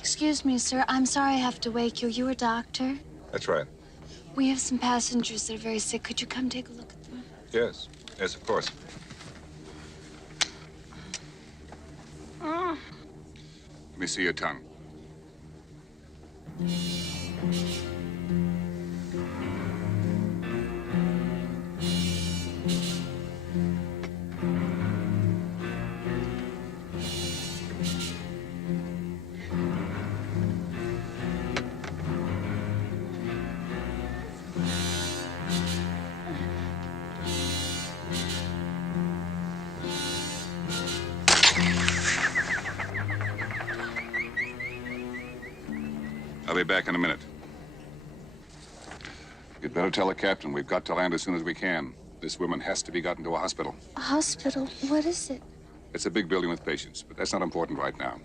Excuse me, sir. I'm sorry I have to wake you. You a doctor? That's right. We have some passengers that are very sick. Could you come take a look at them? Yes. Yes, of course. Let me see your tongue. I'll be back in a minute. You'd better tell the captain we've got to land as soon as we can. This woman has to be gotten to a hospital. A hospital? What is it? It's a big building with patients, but that's not important right now.